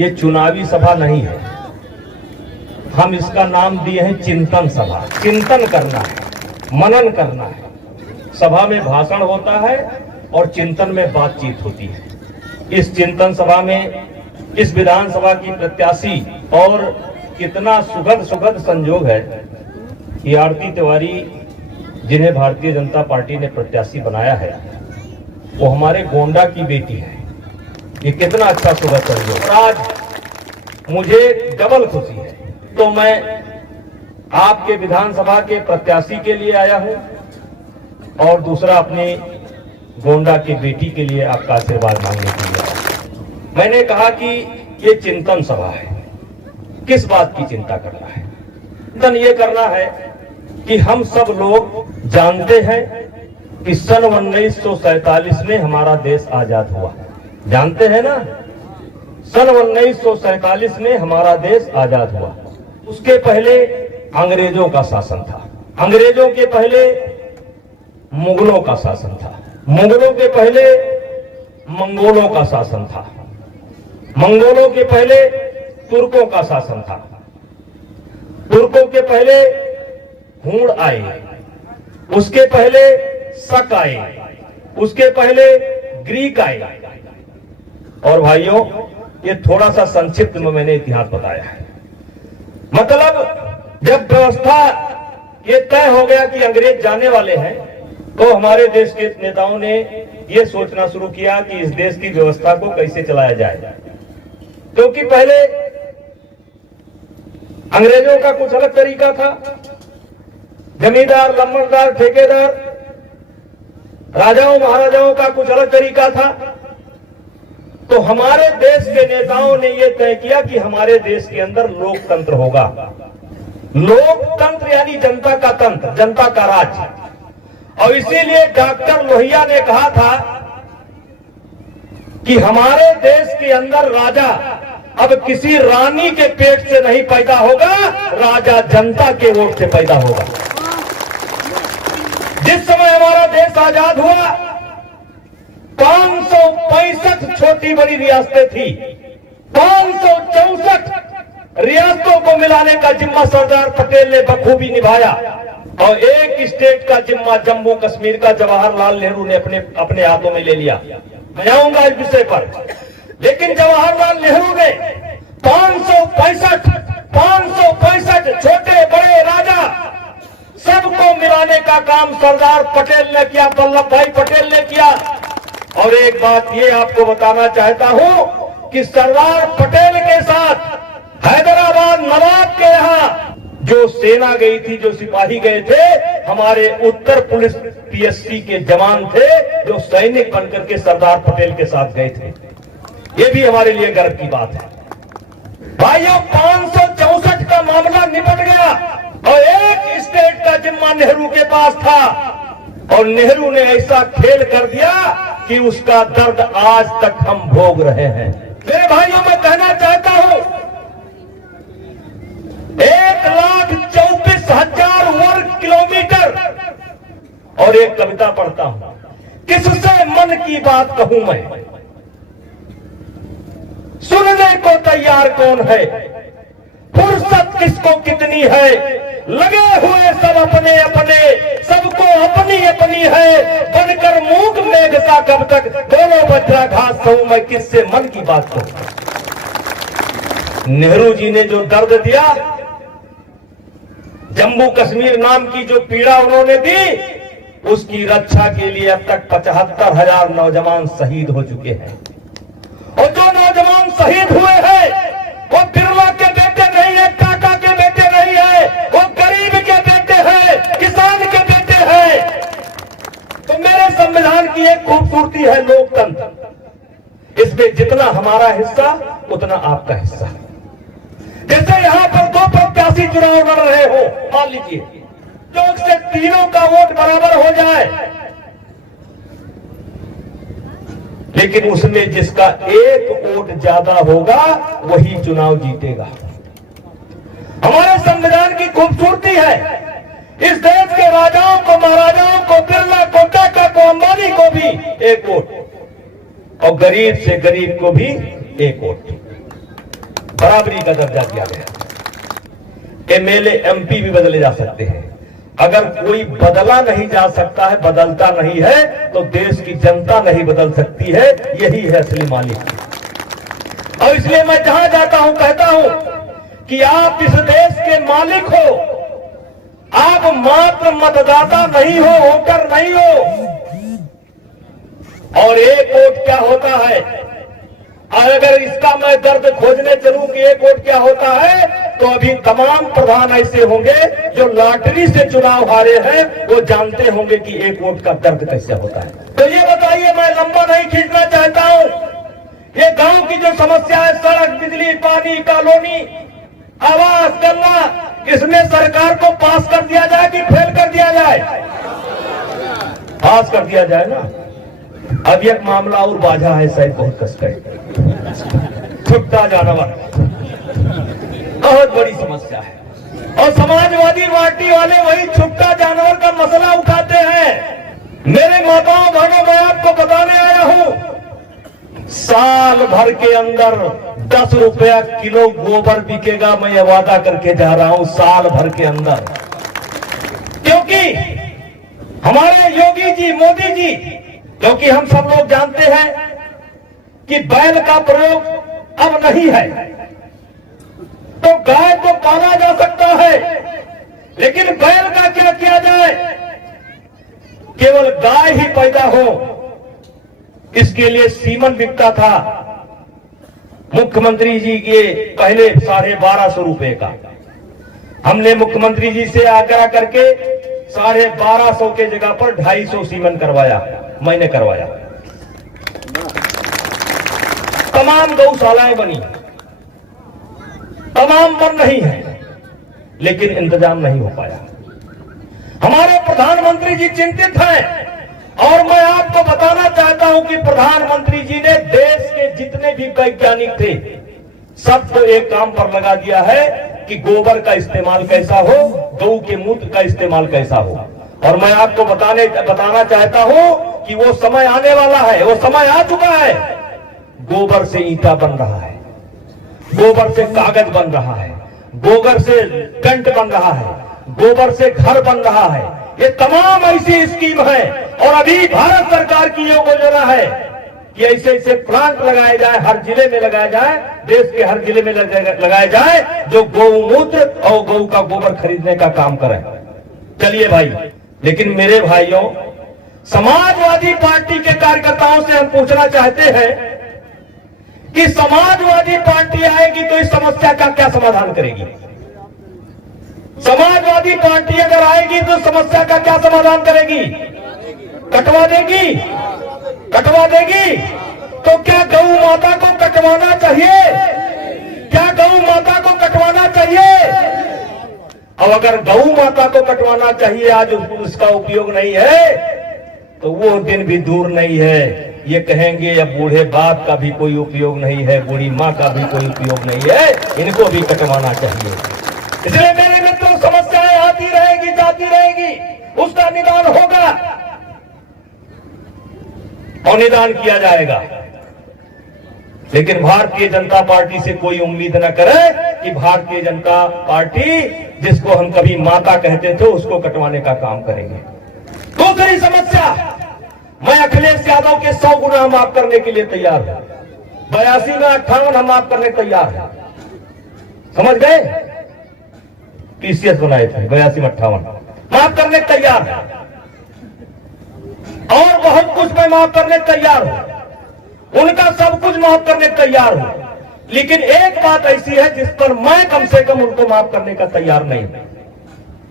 ये चुनावी सभा नहीं है, हम इसका नाम दिए हैं चिंतन सभा। चिंतन करना है, मनन करना है। सभा में भाषण होता है और चिंतन में बातचीत होती है। इस चिंतन सभा में इस विधानसभा की प्रत्याशी, और कितना सुखद सुखद संजोग है कि आरती तिवारी जिन्हें भारतीय जनता पार्टी ने प्रत्याशी बनाया है वो हमारे गोंडा की बेटी है। ये कितना अच्छा सुखद संजोग। आज मुझे डबल खुशी है, तो मैं आपके विधानसभा के प्रत्याशी के लिए आया हूं और दूसरा अपनी गोंडा की बेटी के लिए आपका आशीर्वाद मांगने के लिए आया। मैंने कहा कि ये चिंतन सभा है, किस बात की चिंता करना है? चिंतन ये करना है कि हम सब लोग जानते हैं कि सन 1947 में हमारा देश आजाद हुआ। जानते हैं ना, सन 1947 में हमारा देश आजाद हुआ। उसके पहले अंग्रेजों का शासन था, अंग्रेजों के पहले मुगलों का शासन था, मुगलों के पहले मंगोलों का शासन था, मंगोलों के पहले तुर्कों का शासन था, तुर्कों के पहले हूण आए, उसके पहले शक आए, उसके पहले ग्रीक आए। और भाइयों, ये थोड़ा सा संक्षिप्त में मैंने इतिहास बताया है। मतलब जब व्यवस्था ये तय हो गया कि अंग्रेज जाने वाले हैं, तो हमारे देश के नेताओं ने ये सोचना शुरू किया कि इस देश की व्यवस्था को कैसे चलाया जाए। क्योंकि पहले अंग्रेजों का कुछ अलग तरीका था, जमींदार, लंबरदार, ठेकेदार, राजाओं महाराजाओं का कुछ अलग तरीका था। तो हमारे देश के नेताओं ने यह तय किया कि हमारे देश के अंदर लोकतंत्र होगा। लोकतंत्र यानी जनता का तंत्र, जनता का राज। और इसीलिए डॉक्टर लोहिया ने कहा था कि हमारे देश के अंदर राजा अब किसी रानी के पेट से नहीं पैदा होगा, राजा जनता के वोट से पैदा होगा। जिस समय हमारा देश आजाद हुआ, 565 छोटी बड़ी रियासतें थी। 564 रियासतों को मिलाने का जिम्मा सरदार पटेल ने बखूबी निभाया और एक स्टेट का जिम्मा जम्मू कश्मीर का जवाहरलाल नेहरू ने अपने हाथों में ले लिया। मैं आऊंगा इस विषय पर, लेकिन जवाहरलाल नेहरू ने 565 छोटे बड़े राजा सबको मिलाने का काम सरदार पटेल ने किया, वल्लभ भाई पटेल ने किया। और एक बात ये आपको बताना चाहता हूं कि सरदार पटेल के साथ हैदराबाद नवाब के यहां जो सेना गई थी, जो सिपाही गए थे, हमारे उत्तर पुलिस पीएससी के जवान थे जो सैनिक बनकर के सरदार पटेल के साथ गए थे। ये भी हमारे लिए गर्व की बात है। भाइयों, 564 का मामला निपट गया और एक स्टेट का जिम्मा नेहरू के पास था और नेहरू ने ऐसा खेल कर दिया कि उसका दर्द आज तक हम भोग रहे हैं। मेरे भाइयों, मैं कहना चाहता हूं, 1,24,000 वर्ग किलोमीटर। और एक कविता पढ़ता हूं, किससे मन की बात कहूं मैं, सुनने को तैयार कौन है, फुर्सत किसको कितनी है, लगे हुए सब अपने अपने, सबको अपनी अपनी है, बनकर मूक मेघ सा कब तक, दोनों बजरा घास सहूं मैं, किससे मन की बात कहूं। नेहरू जी ने जो दर्द दिया, जम्मू कश्मीर नाम की जो पीड़ा उन्होंने दी, उसकी रक्षा के लिए अब तक 75,000 नौजवान शहीद हो चुके हैं। और जो नौजवान शहीद हुए हैं वो बिरला के बेटे नहीं है, टाटा के बेटे नहीं है, वो गरीब के बेटे हैं, किसान के बेटे हैं। तो मेरे संविधान की एक खूबसूरती है लोकतंत्र। इसमें जितना हमारा हिस्सा उतना आपका हिस्सा। जैसे यहां पर 2 प्रत्याशी चुनाव लड़ रहे हो, मान लीजिए चौक से तीनों का वोट बराबर हो जाए, लेकिन उसमें जिसका एक वोट ज्यादा होगा वही चुनाव जीतेगा। हमारे संविधान की खूबसूरती है, इस देश के राजाओं को, महाराजाओं को, बिरला को, टाटा को, अंबानी को भी एक वोट और गरीब से गरीब को भी एक वोट। बराबरी का दर्जा दिया गया। एमएलए एमपी भी बदले जा सकते हैं। अगर कोई बदला नहीं जा सकता है, बदलता नहीं है, तो देश की जनता नहीं बदल सकती है। यही है असली मालिक। और इसलिए मैं जहां जाता हूं कहता हूं कि आप इस देश के मालिक हो, आप मात्र मतदाता नहीं हो, वोटर नहीं हो। और एक वोट क्या होता है, अगर इसका मैं दर्द खोजने चलूं कि एक वोट क्या होता है, तो अभी तमाम प्रधान ऐसे होंगे जो लॉटरी से चुनाव हारे हैं, वो जानते होंगे कि एक वोट का दर्द कैसे होता है। तो ये बताइए, मैं लंबा नहीं खींचना चाहता हूं, ये गांव की जो समस्या है, सड़क, बिजली, पानी, कॉलोनी, आवास, गन्ना, इसमें सरकार को पास कर दिया जाए कि फेल कर दिया जाए? पास कर दिया जाए ना। अब एक मामला और बाझा है, शायद बहुत कष्ट है, छुट्टा जानवर, बहुत बड़ी समस्या है। और समाजवादी पार्टी वाले वही छुट्टा जानवर का मसला उठाते हैं। मेरे माताओं बहनों, मैं आपको बताने आया हूं, साल भर के अंदर 10 रुपया किलो गोबर बिकेगा, मैं ये वादा करके जा रहा हूं, साल भर के अंदर। क्योंकि हमारे योगी जी, मोदी जी, क्योंकि हम सब लोग जानते हैं कि बैल का प्रयोग अब नहीं है, तो गाय को पाला जा सकता है, लेकिन बैल का क्या किया जाए? केवल गाय ही पैदा हो, इसके लिए सीमन बिकता था मुख्यमंत्री जी के पहले 1250 रुपए का। हमने मुख्यमंत्री जी से आग्रह करके 1250 के जगह पर 250 सीमन करवाया, मैंने करवाया। तमाम गौशालाएं बनी, तमाम बन रही है, लेकिन इंतजाम नहीं हो पाया। हमारे प्रधानमंत्री जी चिंतित हैं, और मैं आपको बताना चाहता हूं कि प्रधानमंत्री जी ने देश के जितने भी वैज्ञानिक थे, सबको एक काम पर लगा दिया है कि गोबर का इस्तेमाल कैसा हो, गौ के मूत्र का इस्तेमाल कैसा हो। और मैं आपको बताना चाहता हूं कि वो समय आने वाला है, वो समय आ चुका है। गोबर से ईंटा बन रहा है, गोबर से कागज बन रहा है, गोबर से टेंट बन रहा है, गोबर से घर बन रहा है। ये तमाम ऐसी स्कीम है। और अभी भारत सरकार की ये योजना है कि ऐसे ऐसे प्लांट लगाए जाए, हर जिले में लगाया जाए, देश के हर जिले में लगाया जाए, जो गौमूत्र और गौ का गोबर खरीदने का काम करें। चलिए भाई, लेकिन मेरे भाइयों, समाजवादी पार्टी के कार्यकर्ताओं से हम पूछना चाहते हैं कि समाजवादी पार्टी आएगी तो इस समस्या का क्या समाधान करेगी? समाजवादी पार्टी अगर आएगी तो समस्या का क्या समाधान करेगी? कटवा देगी? कटवा देगी? तो क्या गौ माता को कटवाना चाहिए? क्या गौ माता को कटवाना चाहिए? अब अगर गौ माता को कटवाना चाहिए, आज उसका उपयोग नहीं है, तो वो दिन भी दूर नहीं है। ये कहेंगे अब बूढ़े बाप का भी कोई उपयोग नहीं है, बूढ़ी माँ का भी कोई उपयोग नहीं है, इनको भी कटवाना चाहिए। इसलिए मेरे मित्रों, समस्याएं आती रहेगी, जाती रहेगी, उसका निदान होगा और निदान किया जाएगा। लेकिन भारतीय जनता पार्टी से कोई उम्मीद न करे कि भारतीय जनता पार्टी, जिसको हम कभी माता कहते थे, उसको कटवाने का काम करेंगे। दूसरी समस्या, मैं अखिलेश यादव के 100 गुना माफ करने के लिए तैयार हूं। 82 में 58 हम माफ करने तैयार हैं। समझ गए? पीसीएस बनाए थे 82 में 58, माफ करने तैयार है। और बहुत कुछ मैं माफ करने तैयार हूं, उनका सब कुछ माफ करने तैयार हूं। लेकिन एक बात ऐसी है जिस पर मैं कम से कम उनको माफ करने का तैयार नहीं।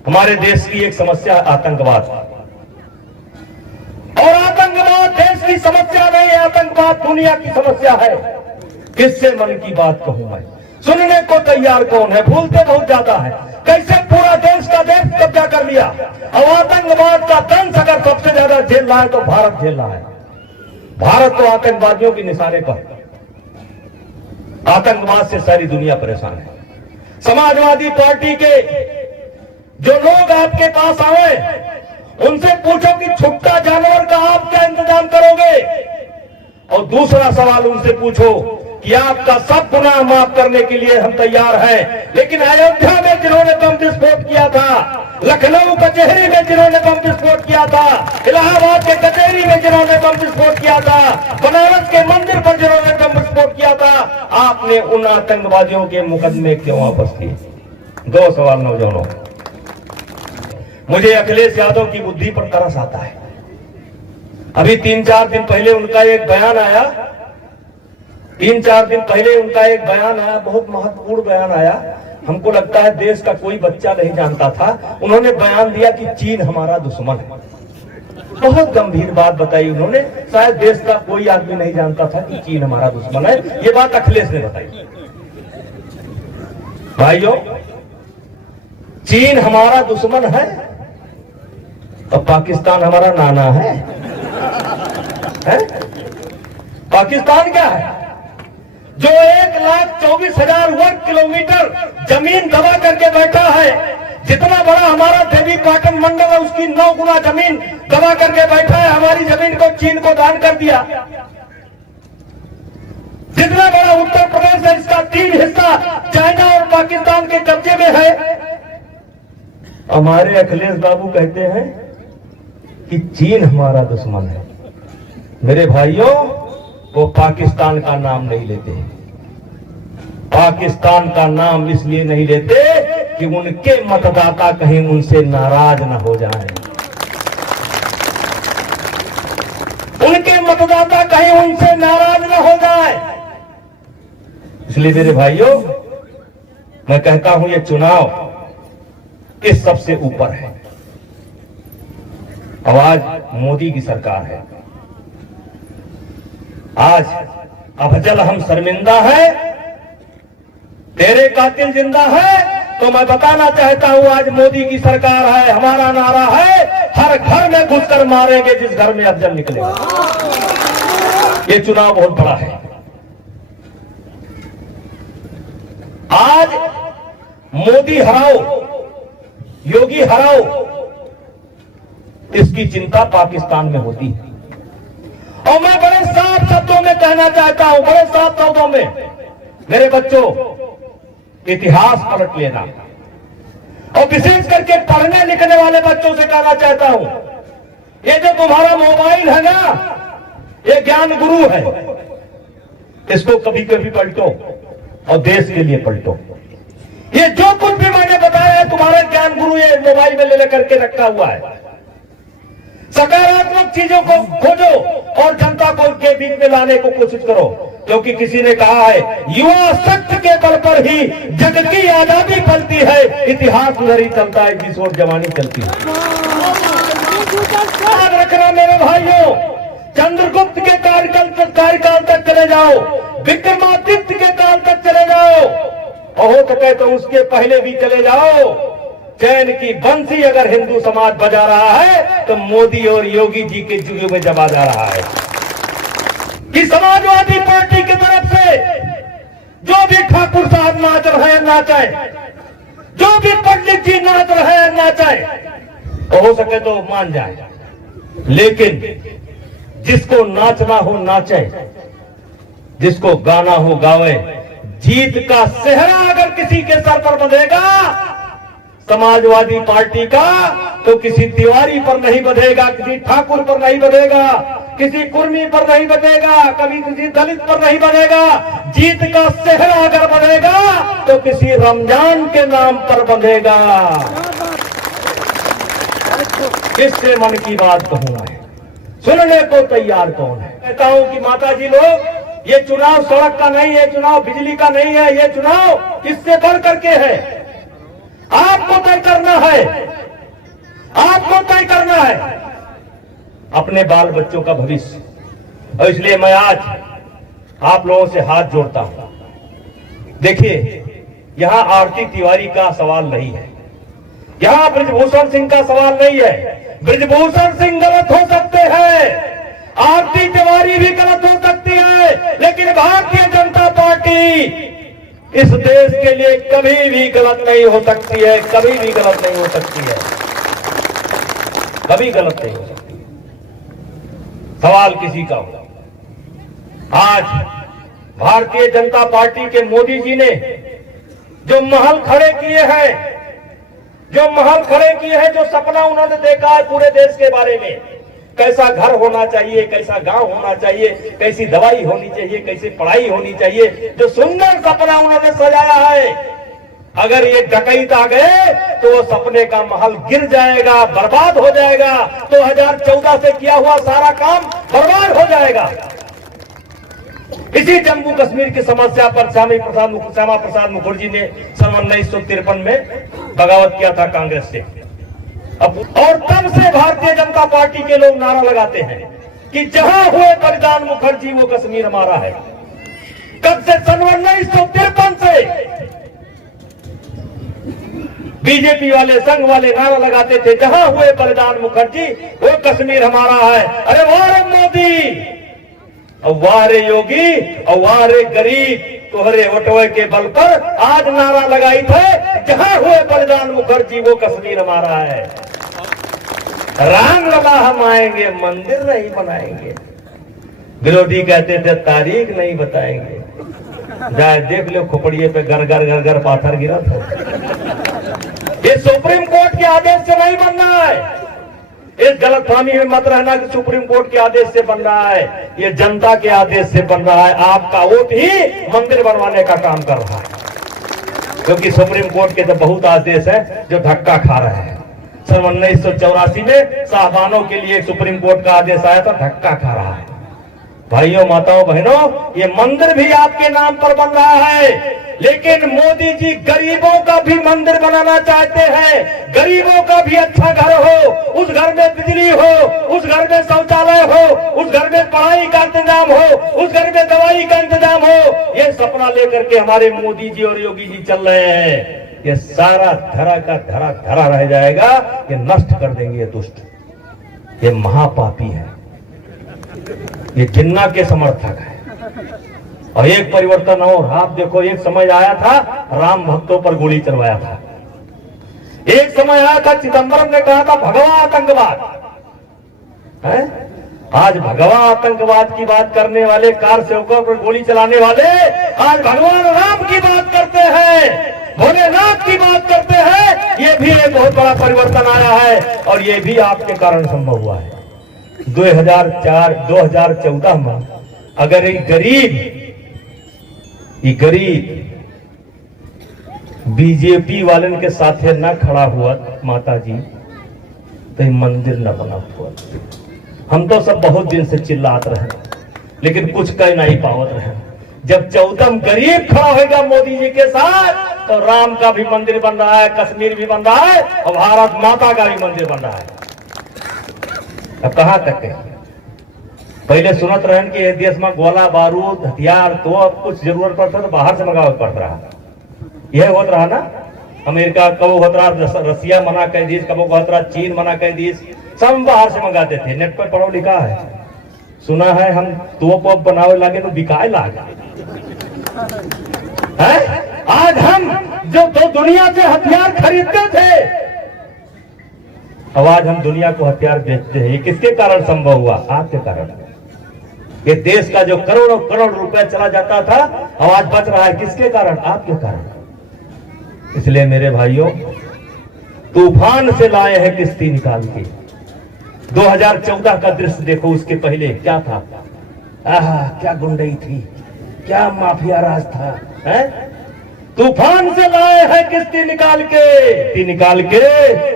हमारे देश की एक समस्या है आतंकवाद, और आतंकवाद देश की समस्या नहीं है, आतंकवाद दुनिया की समस्या है। किससे मन की बात कहूं मैं? सुनने को तैयार कौन है? भूलते बहुत ज्यादा है। कैसे पूरा देश का देश कब्जा कर लिया, और आतंकवाद का दंश अगर सबसे ज्यादा झेल रहा है तो भारत झेल रहा है। भारत तो आतंकवादियों के निशाने पर, आतंकवाद से सारी दुनिया परेशान है। समाजवादी पार्टी के जो लोग आपके पास आए, उनसे पूछो कि छुट्टा जानवर का आप क्या इंतजाम करोगे? और दूसरा सवाल उनसे पूछो कि आपका सब गुनाह माफ करने के लिए हम तैयार हैं, लेकिन अयोध्या में जिन्होंने बम विस्फोट किया था, लखनऊ कचहरी में जिन्होंने बम विस्फोट किया था, इलाहाबाद के कचहरी में जिन्होंने बम विस्फोट किया था, बनारस के मंदिर पर जिन्होंने बम विस्फोट किया था, आपने उन आतंकवादियों के मुकदमे क्यों वापस किए? दो सवाल नौजवानों। मुझे अखिलेश यादव की बुद्धि पर तरस आता है। अभी 3-4 दिन पहले उनका एक बयान आया, 3-4 दिन पहले उनका एक बयान आया, बहुत महत्वपूर्ण बयान आया। हमको लगता है देश का कोई बच्चा नहीं जानता था। उन्होंने बयान दिया कि चीन हमारा दुश्मन है। बहुत गंभीर बात बताई उन्होंने, शायद देश का कोई आदमी नहीं जानता था कि चीन हमारा दुश्मन है। ये बात अखिलेश ने बताई। भाइयों, चीन हमारा दुश्मन है और पाकिस्तान हमारा नाना है? पाकिस्तान क्या है? जो 1,24,000 वर्ग किलोमीटर जमीन दबा करके बैठा है, जितना बड़ा हमारा देवी पाटन मंडल है उसकी 9 गुना जमीन दबा करके बैठा है। हमारी जमीन को चीन को दान कर दिया। जितना बड़ा उत्तर प्रदेश है, इसका 3 हिस्सा चाइना और पाकिस्तान के कब्जे में है। हमारे अखिलेश बाबू कहते हैं कि चीन हमारा दुश्मन है। मेरे भाइयों, वो पाकिस्तान का नाम नहीं लेते। पाकिस्तान का नाम इसलिए नहीं लेते कि उनके मतदाता कहीं उनसे नाराज न हो जाएं। उनके मतदाता कहीं उनसे नाराज न हो जाए। इसलिए मेरे भाइयों, मैं कहता हूं ये चुनाव इस सबसे ऊपर है। आज मोदी की सरकार है। आज अफजल हम शर्मिंदा है, तेरे कातिल जिंदा है। तो मैं बताना चाहता हूं, आज मोदी की सरकार है। हमारा नारा है, हर घर में घुसकर मारेंगे जिस घर में अफजल निकलेगा। ये चुनाव बहुत बड़ा है। आज मोदी हराओ, योगी हराओ, इसकी चिंता पाकिस्तान में होती है। और मैं बड़े साफ शब्दों में कहना चाहता हूं, बड़े साफ शब्दों में, मेरे बच्चों, इतिहास पलट लेना। और विशेष करके पढ़ने लिखने वाले बच्चों से कहना चाहता हूं, ये जो तुम्हारा मोबाइल है ना, ये ज्ञान गुरु है। इसको कभी कभी पलटो और देश के लिए पलटो। ये जो कुछ भी मैंने बताया है, तुम्हारा ज्ञान गुरु ये मोबाइल में ले करके रखा हुआ है। सकारात्मक चीजों को खोजो और जनता को के बीच में लाने को कोशिश करो, क्योंकि किसी ने कहा है, युवा शक्ति के बल पर ही जग की आजादी फलती है। इतिहास उधर ही चलता है जिस ओर जवानी चलती है। याद रखना मेरे भाइयों, चंद्रगुप्त के कार्यकाल तक चले जाओ, विक्रमादित्य के काल तक चले जाओ, और हो सके तो उसके पहले भी चले जाओ। चैन की बंसी अगर हिंदू समाज बजा रहा है तो मोदी और योगी जी के जुगे में जमा जा रहा है। कि समाजवादी पार्टी की तरफ से जो भी ठाकुर साहब नाच रहे हैं नाचे, जो भी पंडित जी नाच रहे हैं नाचे, तो हो सके तो मान जाए। लेकिन जिसको नाचना हो नाचे, जिसको गाना हो गावे। जीत का सेहरा अगर किसी के सर पर बंधेगा समाजवादी पार्टी का, तो किसी तिवारी पर नहीं बंधेगा, किसी ठाकुर पर नहीं बंधेगा, किसी कुर्मी पर नहीं बंधेगा, कभी किसी दलित पर नहीं बंधेगा। जीत का सेहरा अगर बंधेगा तो किसी रमजान के नाम पर बंधेगा। किससे मन की बात कहूं मैं, सुनने को तैयार कौन है। कहता हूं कि माता जी लोग, ये चुनाव सड़क का नहीं है, चुनाव बिजली का नहीं है, ये चुनाव इससे बढ़ करके है। आपको तय करना है, आपको तय करना है अपने बाल बच्चों का भविष्य। और इसलिए मैं आज आप लोगों से हाथ जोड़ता हूं। देखिए, यहां आरती तिवारी का सवाल नहीं है, यहां बृजभूषण सिंह का सवाल नहीं है। बृजभूषण सिंह गलत हो सकते हैं, आरती तिवारी भी गलत हो सकती है, लेकिन भारतीय जनता पार्टी इस देश के लिए कभी भी गलत नहीं हो सकती है, कभी भी गलत नहीं हो सकती है, कभी गलत नहीं हो सकती। सवाल किसी का हो। आज भारतीय जनता पार्टी के मोदी जी ने जो महल खड़े किए हैं, जो सपना उन्होंने देखा है पूरे देश के बारे में, कैसा घर होना चाहिए, कैसा गांव होना चाहिए, कैसी दवाई होनी चाहिए, कैसी पढ़ाई होनी चाहिए, जो सुंदर सपना उन्होंने सजाया है, अगर ये डकैत आ गए तो वो सपने का महल गिर जाएगा, बर्बाद हो जाएगा। 2014 से किया हुआ सारा काम बर्बाद हो जाएगा। इसी जम्मू कश्मीर की समस्या पर श्यामा प्रसाद मुखर्जी ने सन 1953 में बगावत किया था कांग्रेस से। अब और तब से भारतीय जनता पार्टी के लोग नारा लगाते हैं कि जहां हुए बलिदान मुखर्जी वो कश्मीर हमारा है। कब से? सन 1953 से बीजेपी वाले, संघ वाले नारा लगाते थे, जहां हुए बलिदान मुखर्जी वो कश्मीर हमारा है। अरे वाह मोदी, वारे योगी, वारे गरीब, तोहरे वटवे के बल पर आज नारा लगाई थे, जहां हुए बलिदान मुखर्जी वो कश्मीर हमारा है। राम लला हम आएंगे, मंदिर नहीं बनाएंगे। विरोधी कहते थे तारीख नहीं बताएंगे। जाए देख लो खोपड़िए पे घर घर पाथर गिरा था। ये सुप्रीम कोर्ट के आदेश से नहीं बनना है। इस गलतफहमी में मत रहना कि सुप्रीम कोर्ट के आदेश से बन रहा है। ये जनता के आदेश से बन रहा है। आपका वोट ही मंदिर बनवाने का काम कर रहा है, क्योंकि सुप्रीम कोर्ट के तो बहुत आदेश है जो धक्का खा रहे हैं। सन 1984 में साहबानों के लिए सुप्रीम कोर्ट का आदेश आया था, धक्का खा रहा है। भाइयों, माताओं, बहनों, ये मंदिर भी आपके नाम पर बन रहा है, लेकिन मोदी जी गरीबों का भी मंदिर बनाना चाहते हैं। गरीबों का भी अच्छा घर हो, उस घर में बिजली हो, उस घर में शौचालय हो, उस घर में पढ़ाई का इंतजाम हो, उस घर में दवाई का इंतजाम हो। ये सपना लेकर के हमारे मोदी जी और योगी जी चल रहे हैं। ये सारा धरा का धरा रह जाएगा। ये नष्ट कर देंगे ये दुष्ट, ये महापापी है, ये जिन्ना के समर्थक है। और एक परिवर्तन और, आप देखो, एक समय आया था राम भक्तों पर गोली चलवाया था। एक समय आया था चिदंबरम ने कहा था भगवा आतंकवाद है। आज भगवा आतंकवाद की बात करने वाले, कार सेवकों पर गोली चलाने वाले आज भगवान राम की बात करते हैं, भोलेनाथ की बात करते हैं। ये भी एक बहुत बड़ा परिवर्तन आया है, और ये भी आपके कारण संभव हुआ है। 2014 में अगर एक गरीब बीजेपी वालन के साथ न खड़ा हुआ माता जी, तो ये मंदिर न बना हुआ। हम तो सब बहुत दिन से चिल्लात रहे, लेकिन कुछ कह नहीं पावत रहे। जब 14 गरीब खड़ा होगा मोदी जी के साथ, तो राम का भी मंदिर बन रहा है, कश्मीर भी बन रहा है, और भारत माता का भी मंदिर बन रहा है। अब कहां तक है? पहले सुनत रहन कि ये देश में गोला बारूद हथियार तो अब कुछ जरूरत पड़ता तो बाहर से मंगावत पड़ रहा। यह होत रहा ना, अमेरिका कबो होत रहा, रसिया मना कर दी, कबो होत रहा चीन मना कर दी, सब बाहर से मंगाते थे। नेट पर पढ़ो लिखा है, सुना है हम तोप बनावे लागे तो बिकाए लागे है। आज हम जो तो दुनिया से हथियार खरीदते थे, अब आज हम दुनिया को हथियार बेचते हैं। ये किसके कारण संभव हुआ? आपके कारण। ये देश का जो करोड़ों करोड़ रुपए चला जाता था, अब आज बच रहा है किसके कारण? आपके कारण। इसलिए मेरे भाइयों, तूफान से लाए हैं किश्ती निकाल के। 2014 का दृश्य देखो, उसके पहले क्या था? क्या गुंडई थी, क्या माफिया राज था, है? तूफान से लाए हैं किश्ती निकाल के,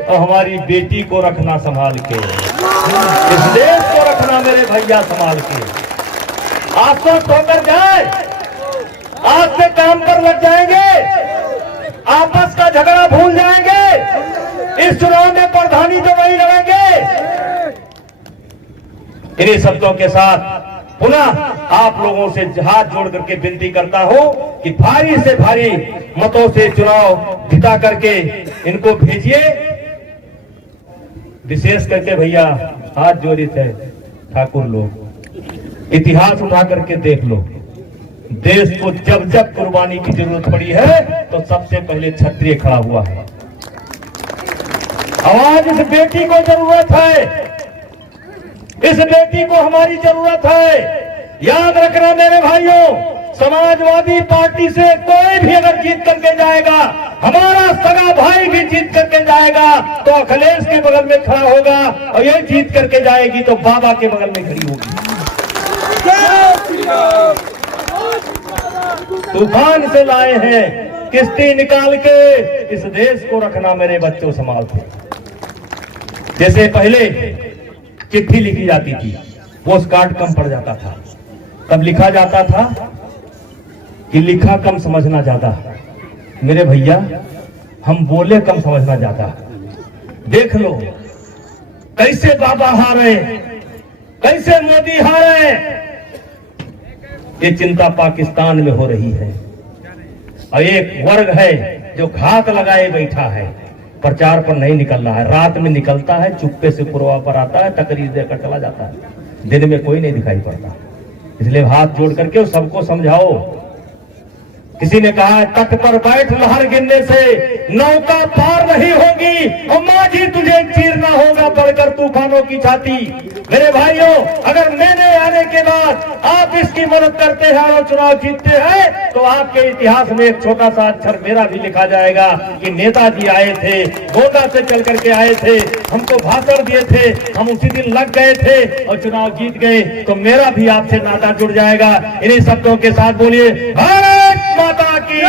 और हमारी बेटी को रखना संभाल के, इस देश को रखना मेरे भैया संभाल के। आश्वस्त होकर जाए, आज से काम पर लग जाएंगे, आपस का झगड़ा भूल जाएंगे, इस चुनाव में प्रधानी तो वही लड़ेंगे। इन्हीं शब्दों के साथ पुनः आप लोगों से हाथ जोड़ करके विनती करता हूं कि भारी से भारी मतों से चुनाव जिता करके इनको भेजिए। विशेष करके भैया हाथ जोड़े थे ठाकुर लोग, इतिहास उठा करके देख लो, देश को जब जब कुर्बानी की जरूरत पड़ी है तो सबसे पहले क्षत्रिय खड़ा हुआ है। आज इस बेटी को जरूरत है, इस बेटी को हमारी जरूरत है। याद रखना मेरे भाइयों, समाजवादी पार्टी से कोई भी अगर जीत करके जाएगा, हमारा सगा भाई भी जीत करके जाएगा तो अखिलेश के बगल में खड़ा होगा, और ये जीत करके जाएगी तो बाबा के बगल में खड़ी होगी। तूफान से लाए हैं किश्ती निकाल के, इस देश को रखना मेरे बच्चों संभाल के। जैसे पहले चिट्ठी लिखी जाती थी, पोस्ट कार्ड कम पड़ जाता था, तब लिखा जाता था कि लिखा कम समझना ज्यादा। मेरे भैया, हम बोले कम समझना ज्यादा। देख लो कैसे बाबा हारे, कैसे मोदी हारे। ये चिंता पाकिस्तान में हो रही है, और एक वर्ग है जो घात लगाए बैठा है, प्रचार पर नहीं निकल रहा है। रात में निकलता है, चुप्पे से पुरवा पर आता है, तकरीर देकर चला जाता है, दिन में कोई नहीं दिखाई पड़ता। इसलिए हाथ जोड़ करके सबको समझाओ। किसी ने कहा है, तट पर बैठ लहर गिरने से नौका पार नहीं होगी, और माझी तुझे चीरना होगा बढ़कर तूफानों की छाती। मेरे भाइयों, अगर मैंने आने के बाद आप इसकी मदद करते हैं और चुनाव जीतते हैं, तो आपके इतिहास में एक छोटा सा अक्षर मेरा भी लिखा जाएगा कि नेताजी आए थे, गोंडा से चल करके आए थे, हमको भाषण दिए थे, हम उसी दिन लग गए थे और चुनाव जीत गए, तो मेरा भी आपसे नाता जुड़ जाएगा। इन्हीं शब्दों के साथ बोलिए भारत माता की।